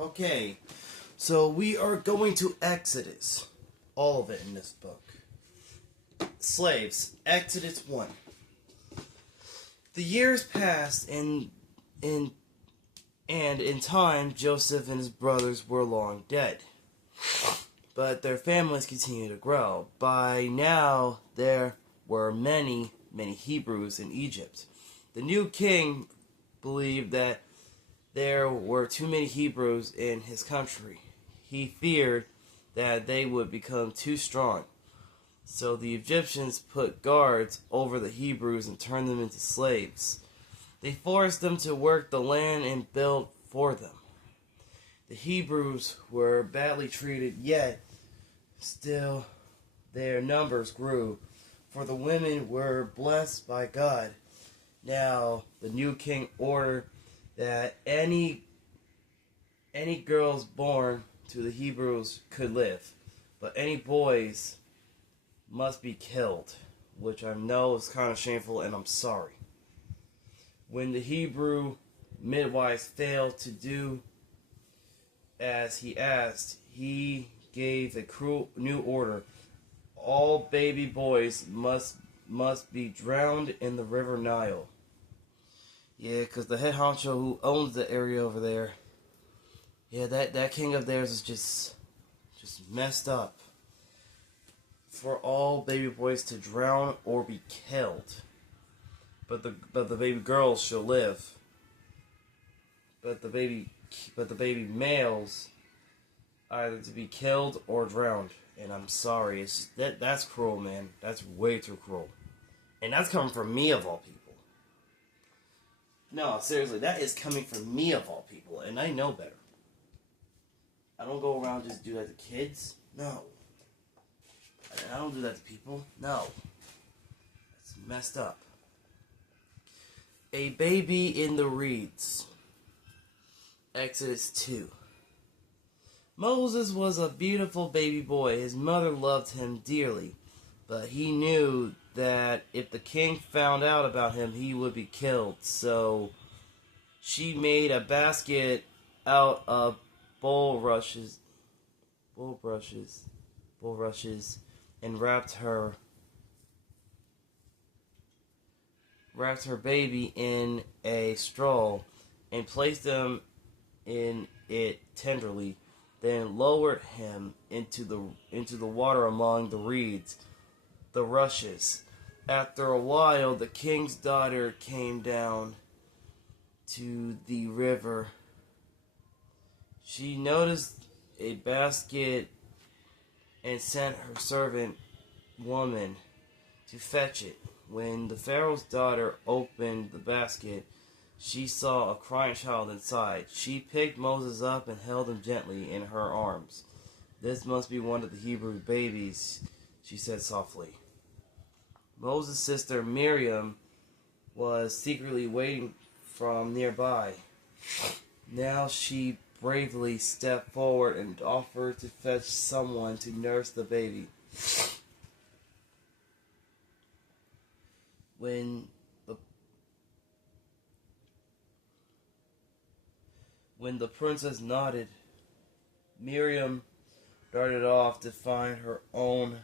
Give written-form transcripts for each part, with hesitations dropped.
Okay, so we are going to Exodus. All of it in this book. Slaves, Exodus 1. The years passed, and in time, Joseph and his brothers were long dead. But their families continued to grow. By now, there were many Hebrews in Egypt. The new king believed that there were too many Hebrews in his country. He feared that they would become too strong. So the Egyptians put guards over the Hebrews and turned them into slaves. They forced them to work the land and build for them. The Hebrews were badly treated, yet still their numbers grew, for the women were blessed by God. Now the new king ordered that any girls born to the Hebrews could live, but any boys must be killed, which I know is kind of shameful, and I'm sorry. When the Hebrew midwives failed to do as he asked, he gave a cruel new order. All baby boys must be drowned in the river Nile. Yeah, because the head honcho who owns the area over there, yeah, that king of theirs is just messed up. For all baby boys to drown or be killed. But the baby girls shall live. But the baby males either to be killed or drowned. And I'm sorry, it's just, that's cruel, man. That's way too cruel. And that's coming from me of all people. No, seriously, that is coming from me of all people, and I know better. I don't go around just do that to kids. No. I don't do that to people. No. It's messed up. A baby in the reeds. Exodus 2. Moses was a beautiful baby boy. His mother loved him dearly, but he knew that if the king found out about him, he would be killed. So she made a basket out of bulrushes, and wrapped her baby in a straw and placed him in it tenderly, then lowered him into the water among the reeds, the rushes. After a while, the king's daughter came down to the river. She noticed a basket and sent her servant woman to fetch it. When the Pharaoh's daughter opened the basket, she saw a crying child inside. She picked Moses up and held him gently in her arms. "This must be one of the Hebrew babies," she said softly. Moses' sister Miriam was secretly waiting from nearby. Now she bravely stepped forward and offered to fetch someone to nurse the baby. When the princess nodded, Miriam darted off to find her own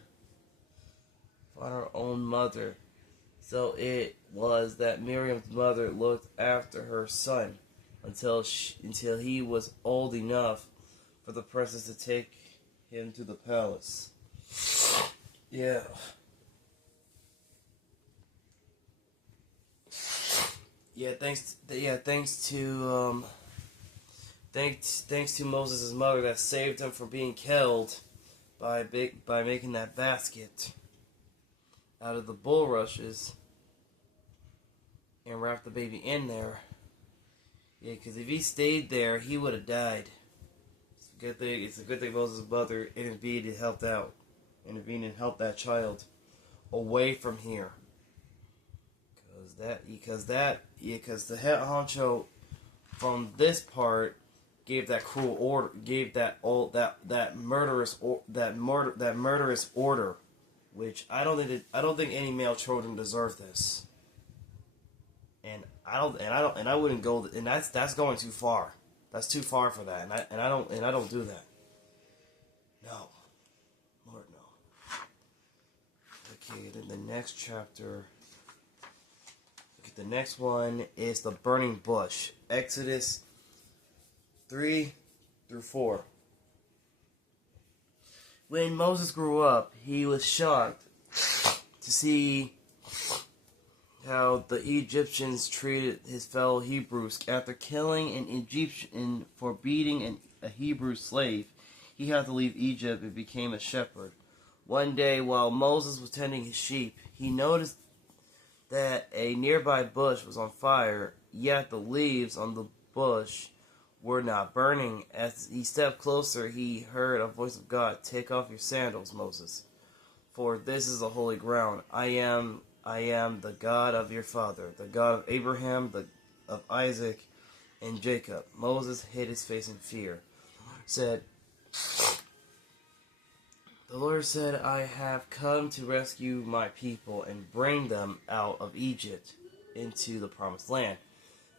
mother. So it was that Miriam's mother looked after her son until he was old enough for the princess to take him to the palace. Yeah. Thanks to Moses' mother that saved him from being killed by making that basket out of the bulrushes and wrapped the baby in there. Yeah, because if he stayed there, he would have died. It's a good thing Moses' mother intervened and helped that child away from here. Because the head honcho from this part gave that cruel order, gave that murderous order, which I don't think any male children deserve this. And I wouldn't go, and that's going too far. That's too far for that, and I don't do that. No, Lord, no. Okay, then the next chapter. Okay, the next one is the burning bush. Exodus 3-4. When Moses grew up, he was shocked to see how the Egyptians treated his fellow Hebrews. After killing an Egyptian for beating a Hebrew slave, he had to leave Egypt and became a shepherd. One day, while Moses was tending his sheep, he noticed that a nearby bush was on fire, yet the leaves on the bush were not burning. As he stepped closer, he heard a voice of God, "Take off your sandals, Moses, for this is a holy ground. I am the God of your father, the God of Abraham, of Isaac, and Jacob." Moses hid his face in fear. The Lord said, "I have come to rescue my people and bring them out of Egypt into the promised land.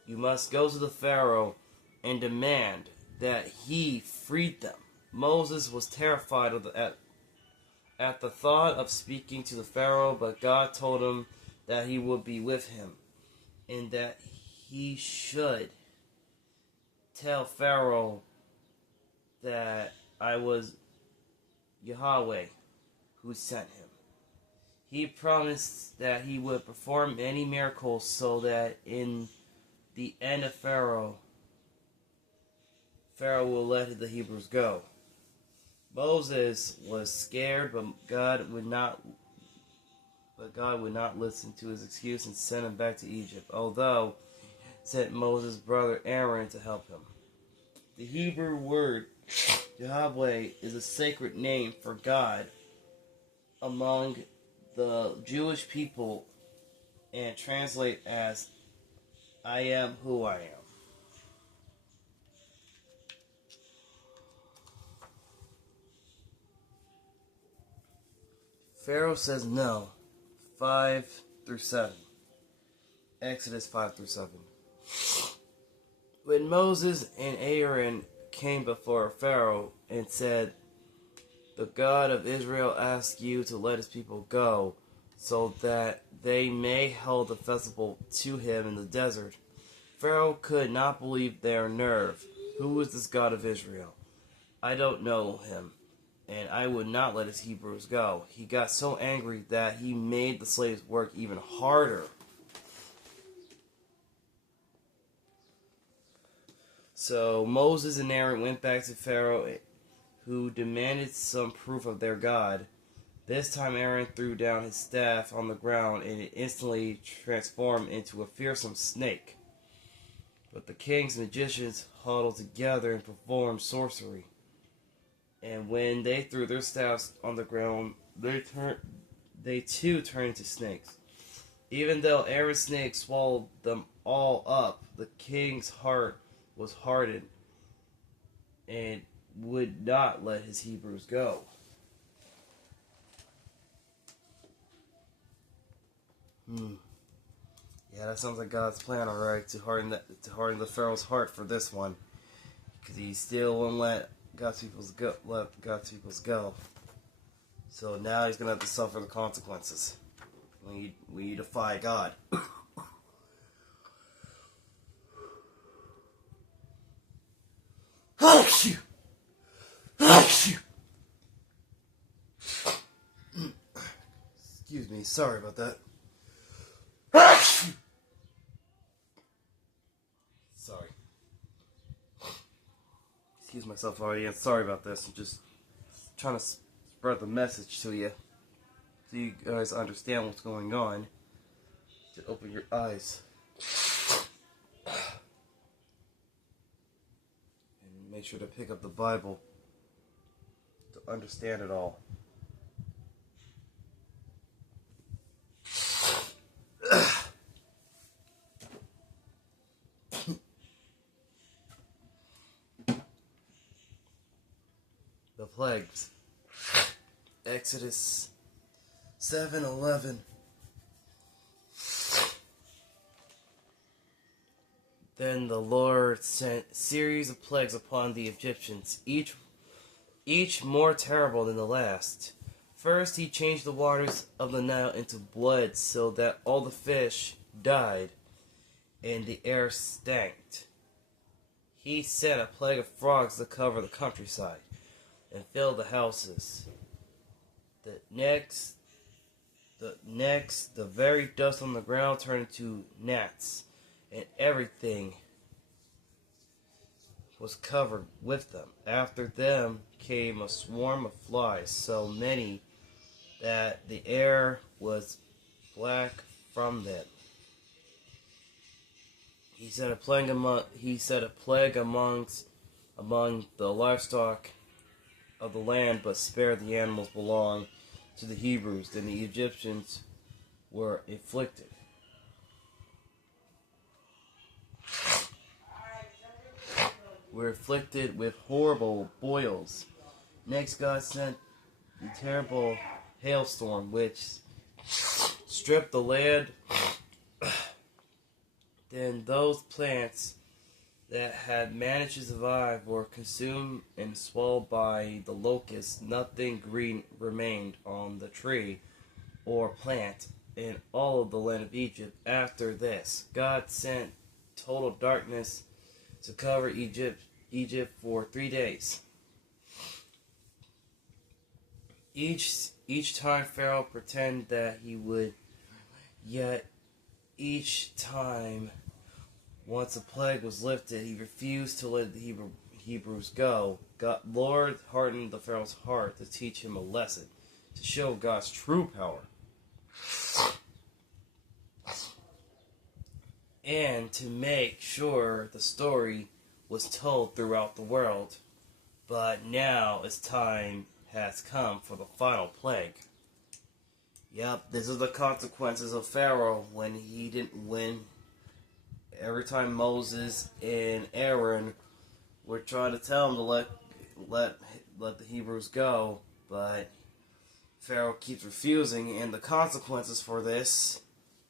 You must go to the Pharaoh and demand that he freed them." Moses was terrified at the thought of speaking to the Pharaoh, but God told him that he would be with him and that he should tell Pharaoh that I was Yahweh who sent him. He promised that he would perform many miracles so that in the end of Pharaoh will let the Hebrews go. Moses was scared, but God would not listen to his excuse and sent him back to Egypt, although he sent Moses' brother Aaron to help him. The Hebrew word Yahweh is a sacred name for God among the Jewish people and translate as "I am who I am." Pharaoh says no. 5-7. Exodus 5-7. When Moses and Aaron came before Pharaoh and said, "The God of Israel asks you to let his people go, so that they may hold a festival to him in the desert," Pharaoh could not believe their nerve. "Who is this God of Israel? I don't know him, and I would not let his Hebrews go." He got so angry that he made the slaves work even harder. So Moses and Aaron went back to Pharaoh, who demanded some proof of their God. This time Aaron threw down his staff on the ground, and it instantly transformed into a fearsome snake. But the king's magicians huddled together and performed sorcery. And when they threw their staffs on the ground, they too turned into snakes. Even though Aaron's snake swallowed them all up, the king's heart was hardened and would not let his Hebrews go. Yeah, that sounds like God's plan, alright, to harden the Pharaoh's heart for this one, because he still won't let God's peoples go. So now he's gonna have to suffer the consequences when you defy God. Excuse me, sorry about that. Sorry. Excuse myself, audience. Sorry about this. I'm just trying to spread the message to you, so you guys understand what's going on. To open your eyes and make sure to pick up the Bible to understand it all. The plagues. Exodus 7:11. Then the Lord sent series of plagues upon the Egyptians, each more terrible than the last. First, he changed the waters of the Nile into blood so that all the fish died and the air stank. He sent a plague of frogs to cover the countryside and fill the houses. The very dust on the ground turned into gnats, and everything was covered with them. After them came a swarm of flies, so many that the air was black from them. He set a plague among the livestock of the land, but spared the animals belonging to the Hebrews. Then the Egyptians were afflicted with horrible boils. Next, God sent a terrible hailstorm, which stripped the land. Then those plants that had managed to survive were consumed and swallowed by the locusts. Nothing green remained on the tree or plant in all of the land of Egypt. After this, God sent total darkness to cover Egypt for 3 days. Each time Pharaoh pretended that he would, yet each time, once the plague was lifted, he refused to let the Hebrews go. Lord hardened the Pharaoh's heart to teach him a lesson, to show God's true power, and to make sure the story was told throughout the world. But now its time has come for the final plague. Yep, this is the consequences of Pharaoh when he didn't win. Every time Moses and Aaron were trying to tell him to let the Hebrews go, but Pharaoh keeps refusing, and the consequences for this,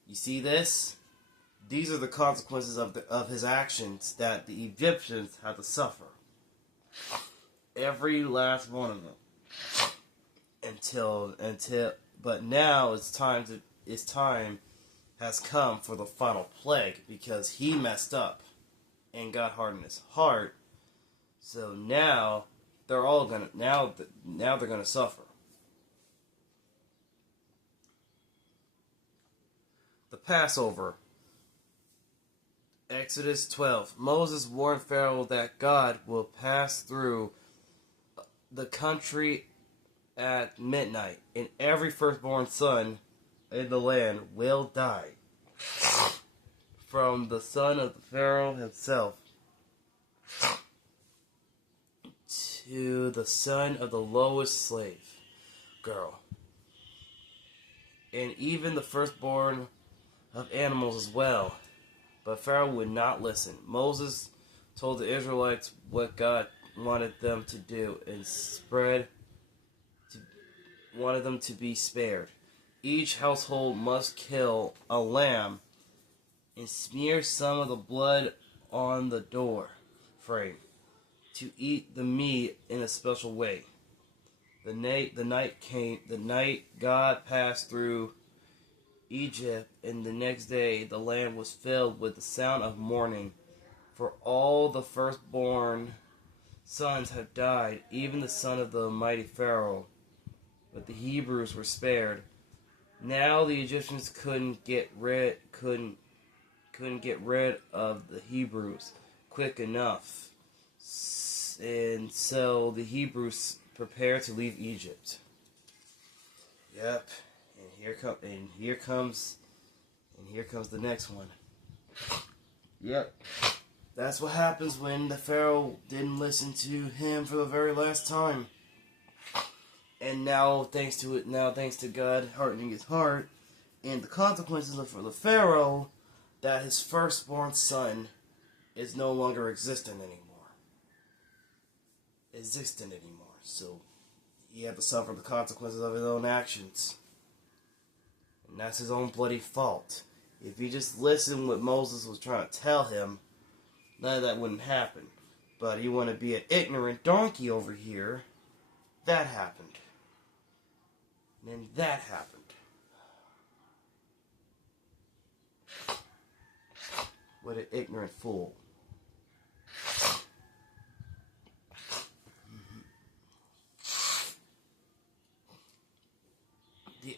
you see this? These are the consequences of his actions that the Egyptians had to suffer. Every last one of them. But now it's time has come for the final plague, because he messed up and God hardened his heart. So now they're gonna suffer. The Passover. Exodus 12. Moses warned Pharaoh that God will pass through the country at midnight, and every firstborn son in the land will die, from the son of the Pharaoh himself to the son of the lowest slave girl, and even the firstborn of animals as well. But Pharaoh would not listen. Moses told the Israelites what God wanted them to do, and wanted them to be spared. Each household must kill a lamb and smear some of the blood on the door frame to eat the meat in a special way. The night God passed through Egypt, and the next day the land was filled with the sound of mourning, for all the firstborn sons had died, even the son of the mighty Pharaoh. But the Hebrews were spared. Now the Egyptians couldn't get rid of the Hebrews quick enough, and so the Hebrews prepared to leave Egypt. Yep, and here comes the next one. Yep, that's what happens when the Pharaoh didn't listen to him for the very last time. And now, thanks to God hardening his heart, and the consequences for the Pharaoh, that his firstborn son is no longer existent anymore. So he had to suffer the consequences of his own actions. And that's his own bloody fault. If he just listened what Moses was trying to tell him, that wouldn't happen. But you want to be an ignorant donkey over here. That happened. And then that happened. What an ignorant fool.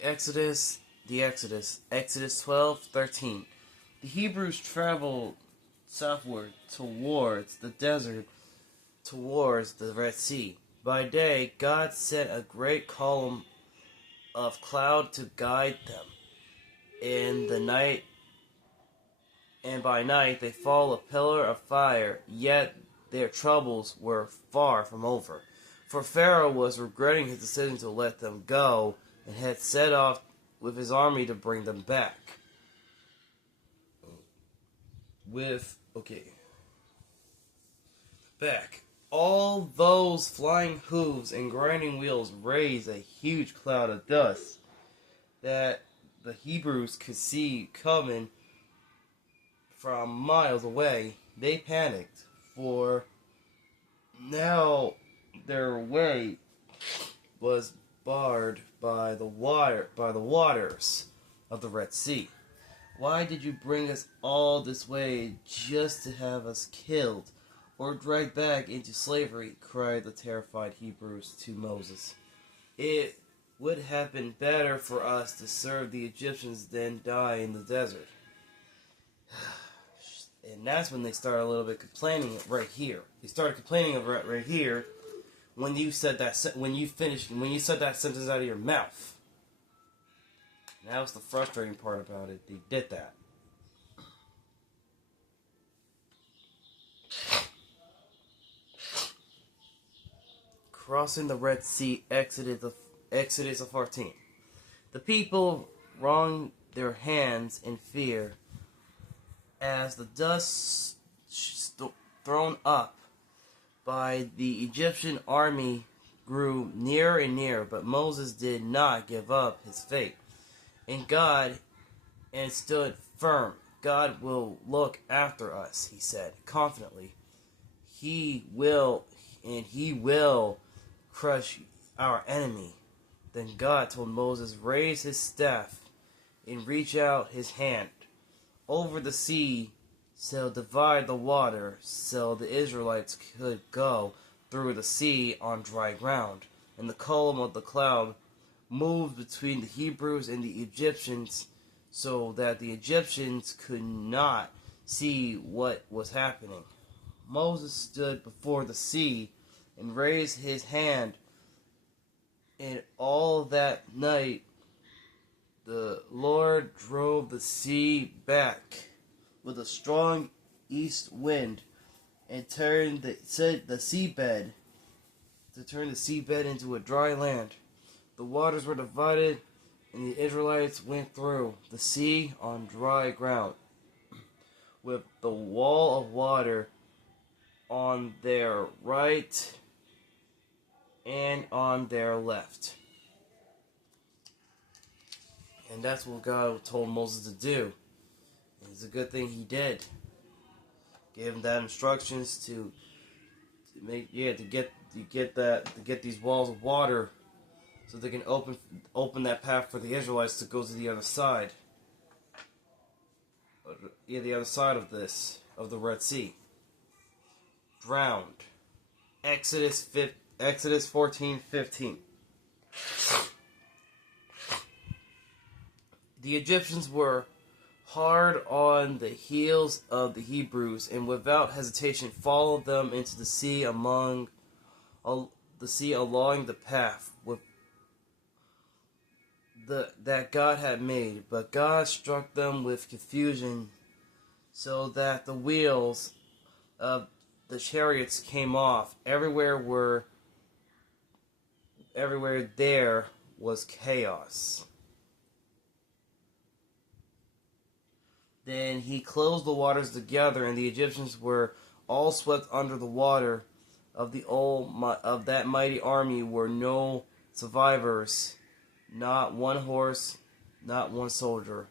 Exodus 12:13. The Hebrews traveled southward towards the desert, towards the Red Sea. By day, God sent a great column of cloud to guide them. And by night they followed a pillar of fire, yet their troubles were far from over. For Pharaoh was regretting his decision to let them go, and had set off with his army to bring them back. All those flying hooves and grinding wheels raised a huge cloud of dust that the Hebrews could see coming from miles away. They panicked, for now their way was barred by the waters of the Red Sea. Why did you bring us all this way just to have us killed or dragged back into slavery? Cried the terrified Hebrews to Moses. It would have been better for us to serve the Egyptians than die in the desert. And that's when they started a little bit complaining right here. They started complaining right here when you said that when you said that sentence out of your mouth. And that was the frustrating part about it. They did that. Crossing the Red Sea, Exodus 14. The people wrung their hands in fear as the dust thrown up by the Egyptian army grew nearer and nearer, but Moses did not give up his faith in God and stood firm. God will look after us, he said confidently. He will crush our enemy. Then God told Moses, raise his staff and reach out his hand over the sea, so divide the water, so the Israelites could go through the sea on dry ground. And the column of the cloud moved between the Hebrews and the Egyptians, so that the Egyptians could not see what was happening. Moses stood before the sea and raised his hand, and all that night the Lord drove the sea back with a strong east wind and turned the seabed into a dry land. The waters were divided, and the Israelites went through the sea on dry ground, with the wall of water on their right and on their left. And that's what God told Moses to do. And it's a good thing he did. Gave him that instructions to get these walls of water, so they can open that path for the Israelites to go to the other side. The other side of the Red Sea. Drowned. Exodus 14:15. The Egyptians were hard on the heels of the Hebrews, and without hesitation followed them into the sea along the path that God had made. But God struck them with confusion, so that the wheels of the chariots came off. Everywhere there was chaos. Then he closed the waters together, and the Egyptians were all swept under the water. Of that mighty army were no survivors, not one horse, not one soldier.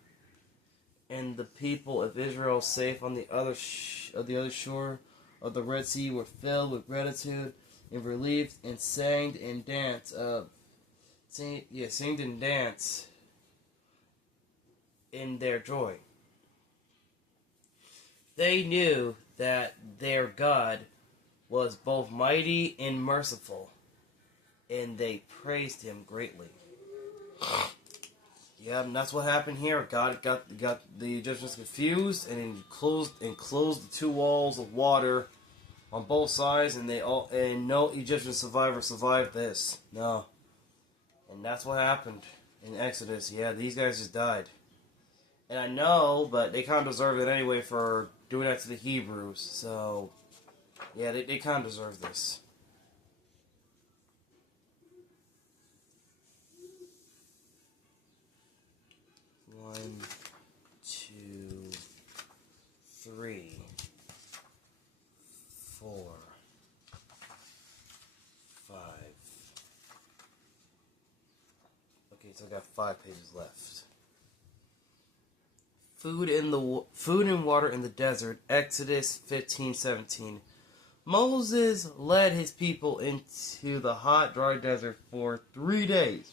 and the people of Israel, safe on the other shore of the Red Sea, were filled with gratitude and relief, and sang and danced in their joy. They knew that their God was both mighty and merciful, and they praised him greatly. Yeah, and that's what happened here. God got the Egyptians confused, and closed the two walls of water on both sides, and no Egyptian survivor survived this. No, and that's what happened in Exodus. Yeah, these guys just died, and I know, but they kind of deserve it anyway for doing that to the Hebrews. So, yeah, they kind of deserve this. One, two, three, four, five. Okay, so I got 5 pages left. Food and water in the desert. Exodus 15:17. Moses led his people into the hot, dry desert for 3 days.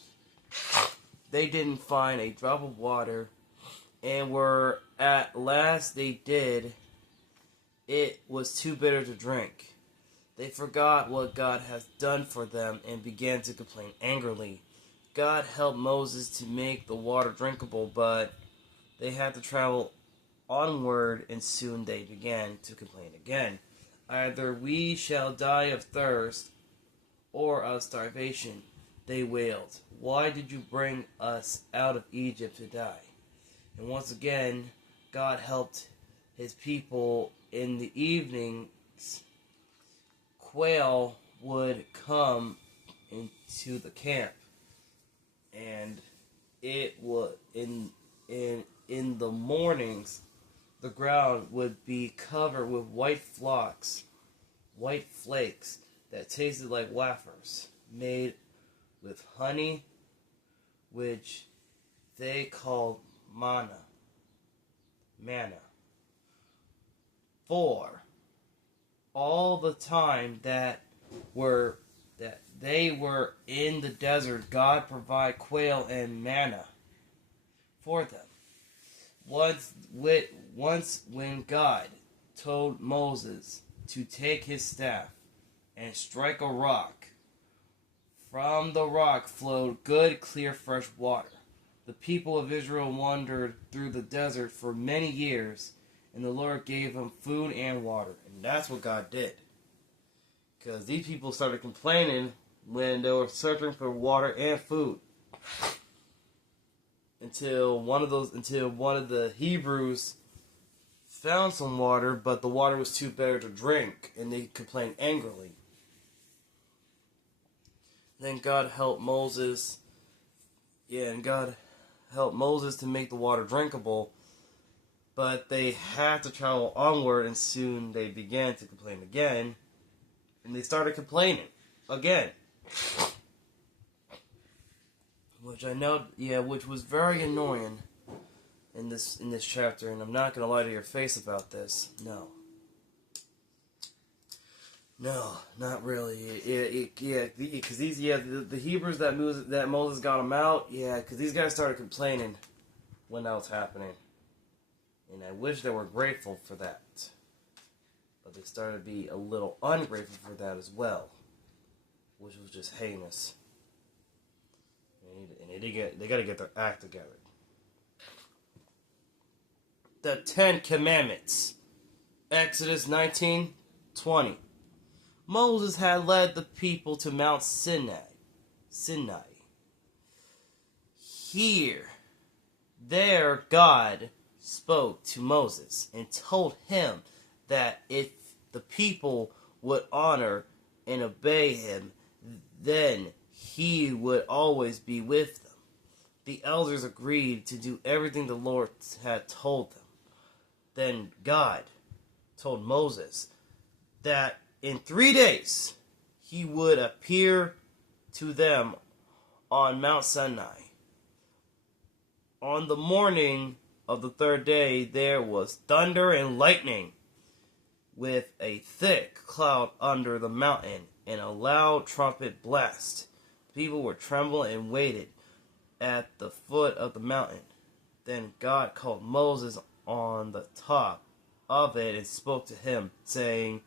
They didn't find a drop of water, and were at last they did, it was too bitter to drink. They forgot what God has done for them and began to complain angrily. God helped Moses to make the water drinkable, but they had to travel onward, and soon they began to complain again. Either we shall die of thirst or of starvation, they wailed. Why did you bring us out of Egypt to die? And once again, God helped his people. In the evenings, quail would come into the camp, and it would in the mornings, the ground would be covered with white flakes that tasted like wafers made with honey, which they called manna. For all the time that they were in the desert, God provided quail and manna for them. Once when God told Moses to take his staff and strike a rock, from the rock flowed good, clear, fresh water. The people of Israel wandered through the desert for many years, and the Lord gave them food and water. And that's what God did. Because these people started complaining when they were searching for water and food. Until one of the Hebrews found some water, but the water was too bitter to drink, and they complained angrily. Then God helped Moses. And God helped Moses to make the water drinkable, but they had to travel onward, and soon they began to complain again, and they started complaining again. Which was very annoying in this chapter, and I'm not gonna lie to your face about this. No, not really. Because the Hebrews that Moses got them out. Yeah, because these guys started complaining when that was happening, and I wish they were grateful for that, but they started to be a little ungrateful for that as well, which was just heinous. And they got to get their act together. The 10 Commandments. Exodus 19:20. Moses had led the people to Mount Sinai. There God spoke to Moses and told him that if the people would honor and obey him, then he would always be with them. The elders agreed to do everything the Lord had told them. Then God told Moses that in 3 days he would appear to them on Mount Sinai. On the morning of the third day there was thunder and lightning, with a thick cloud under the mountain, and a loud trumpet blast. People were trembling and waited at the foot of the mountain. Then God called Moses on the top of it and spoke to him, saying,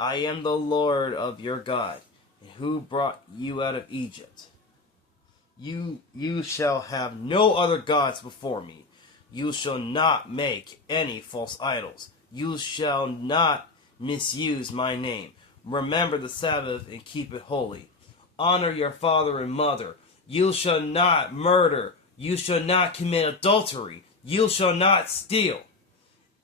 I am the Lord of your God, who brought you out of Egypt. You shall have no other gods before me. You shall not make any false idols. You shall not misuse my name. Remember the Sabbath and keep it holy. Honor your father and mother. You shall not murder. You shall not commit adultery. You shall not steal.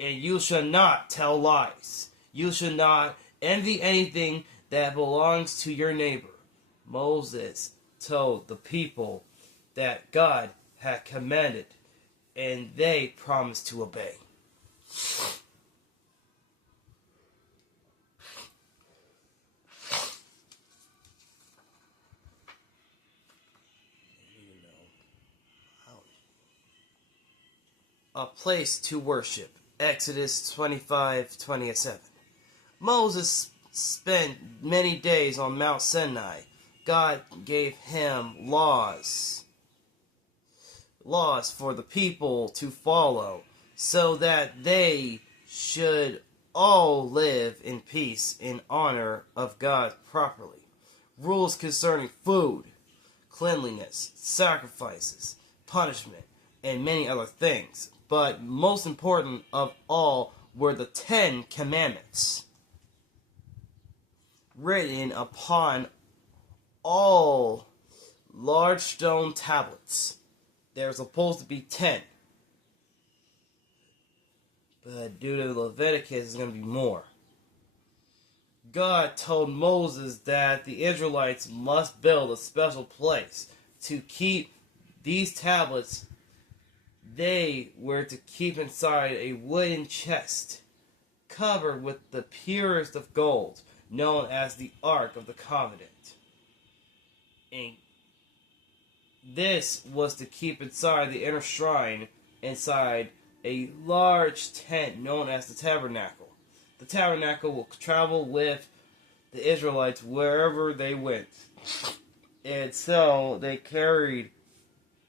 And you shall not tell lies. You shall not envy anything that belongs to your neighbor. Moses told the people that God had commanded, and they promised to obey. A place to worship. Exodus 25:27. Moses spent many days on Mount Sinai. God gave him laws for the people to follow, so that they should all live in peace in honor of God properly. Rules concerning food, cleanliness, sacrifices, punishment, and many other things. But most important of all were the 10 Commandments, written upon all large stone tablets. There's supposed to be 10. But due to Leviticus, there's going to be more. God told Moses that the Israelites must build a special place to keep these tablets. They were to keep inside a wooden chest covered with the purest of gold, known as the Ark of the Covenant. And this was to keep inside the inner shrine, inside a large tent known as the tabernacle. The tabernacle will travel with the Israelites wherever they went. And so they carried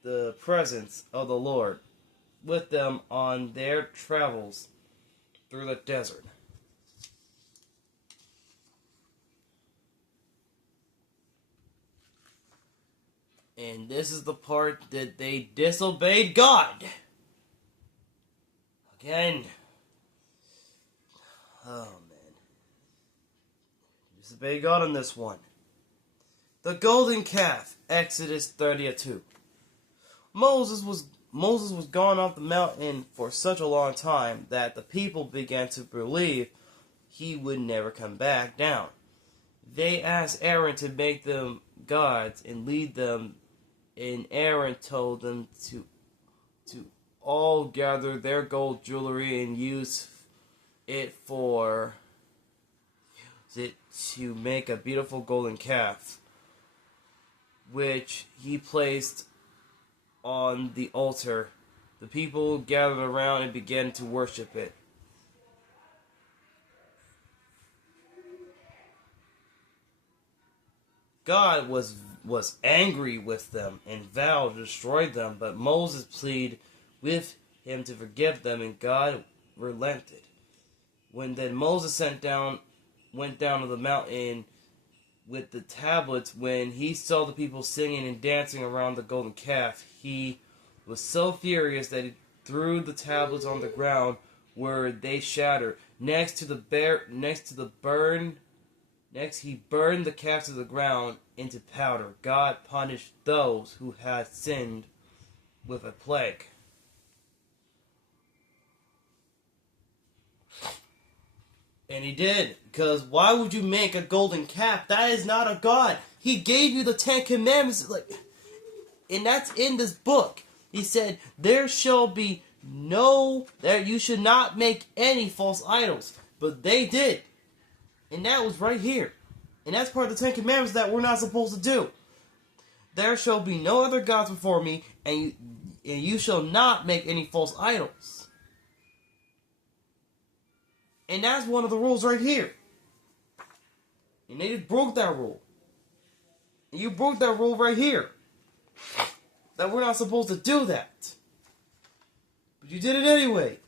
the presence of the Lord with them on their travels through the desert. And this is the part that they disobeyed God. Again. Oh man. Disobeyed God on this one. The golden calf, Exodus 32. Moses was gone off the mountain for such a long time that the people began to believe he would never come back down. They asked Aaron to make them gods and lead them, and Aaron told them to all gather their gold jewelry and use it to make a beautiful golden calf, which he placed on the altar. The people gathered around and began to worship it. God was angry with them and vowed to destroy them, but Moses pleaded with him to forgive them, and God relented. When then Moses went down to the mountain with the tablets, when he saw the people singing and dancing around the golden calf, he was so furious that he threw the tablets on the ground, where they shattered. Next, he burned the calf to the ground into powder. God punished those who had sinned with a plague. And he did, because why would you make a golden calf? That is not a god. He gave you the 10 Commandments, and that's in this book. He said, you should not make any false idols. But they did. And that was right here. And that's part of the 10 Commandments that we're not supposed to do. There shall be no other gods before me, and and you shall not make any false idols. And that's one of the rules right here. And they just broke that rule. And you broke that rule right here. That we're not supposed to do that. But you did it anyway.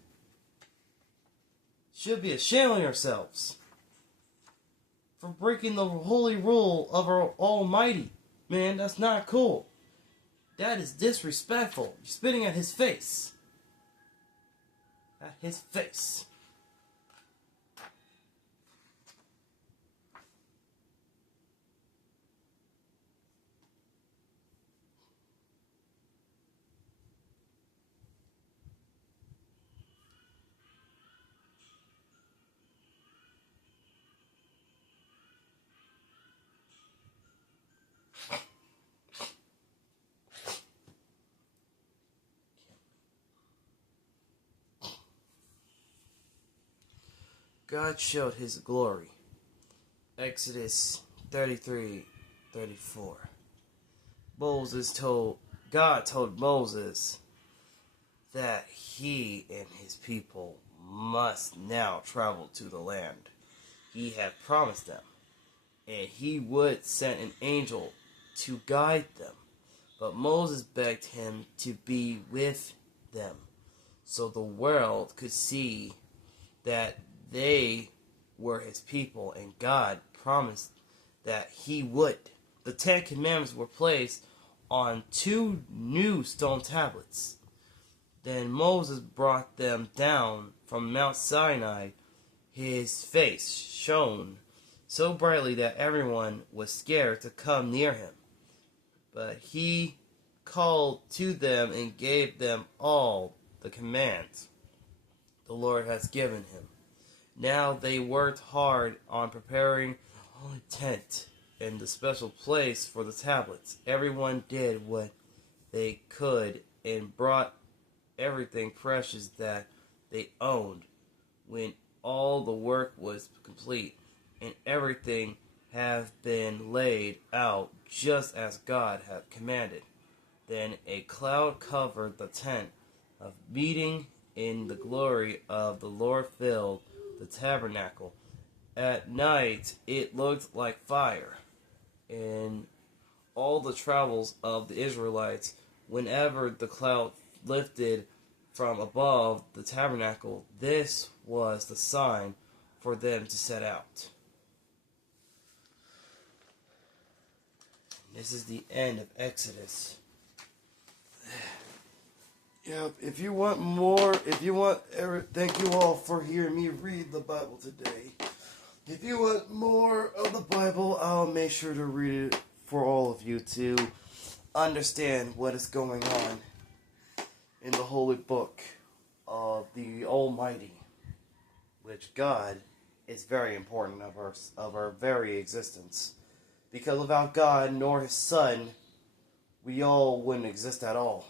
Should be ashamed of yourselves for breaking the holy rule of our Almighty. Man, that's not cool. That is disrespectful. You're spitting at His face. At His face. God showed His glory. Exodus 33:34. God told Moses that he and his people must now travel to the land He had promised them, and He would send an angel to guide them. But Moses begged Him to be with them, so the world could see that they were His people, and God promised that He would. The 10 Commandments were placed on 2 new stone tablets. Then Moses brought them down from Mount Sinai. His face shone so brightly that everyone was scared to come near Him. But He called to them and gave them all the commands the Lord has given Him. Now they worked hard on preparing the tent and the special place for the tablets. Everyone did what they could and brought everything precious that they owned. When all the work was complete and everything had been laid out just as God had commanded, then a cloud covered the tent of meeting, and the glory of the Lord filled the tabernacle. At night it looked like fire. In all the travels of the Israelites, whenever the cloud lifted from above the tabernacle, this was the sign for them to set out. This is the end of Exodus. Yep, if you want more, thank you all for hearing me read the Bible today. If you want more of the Bible, I'll make sure to read it for all of you to understand what is going on in the holy book of the Almighty, which God is very important of our very existence. Because without God nor His Son, we all wouldn't exist at all.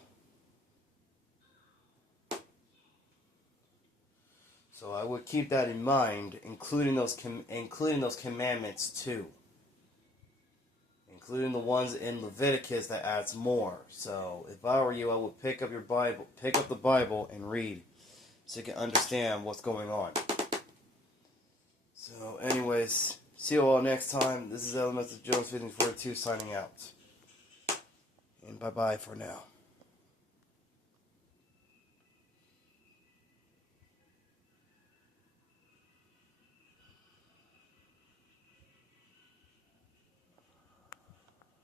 So I would keep that in mind, including those commandments too, including the ones in Leviticus that adds more. So if I were you, I would pick up the Bible, and read, so you can understand what's going on. So, anyways, see you all next time. This is Elemental Jones 1542 signing out, and bye bye for now.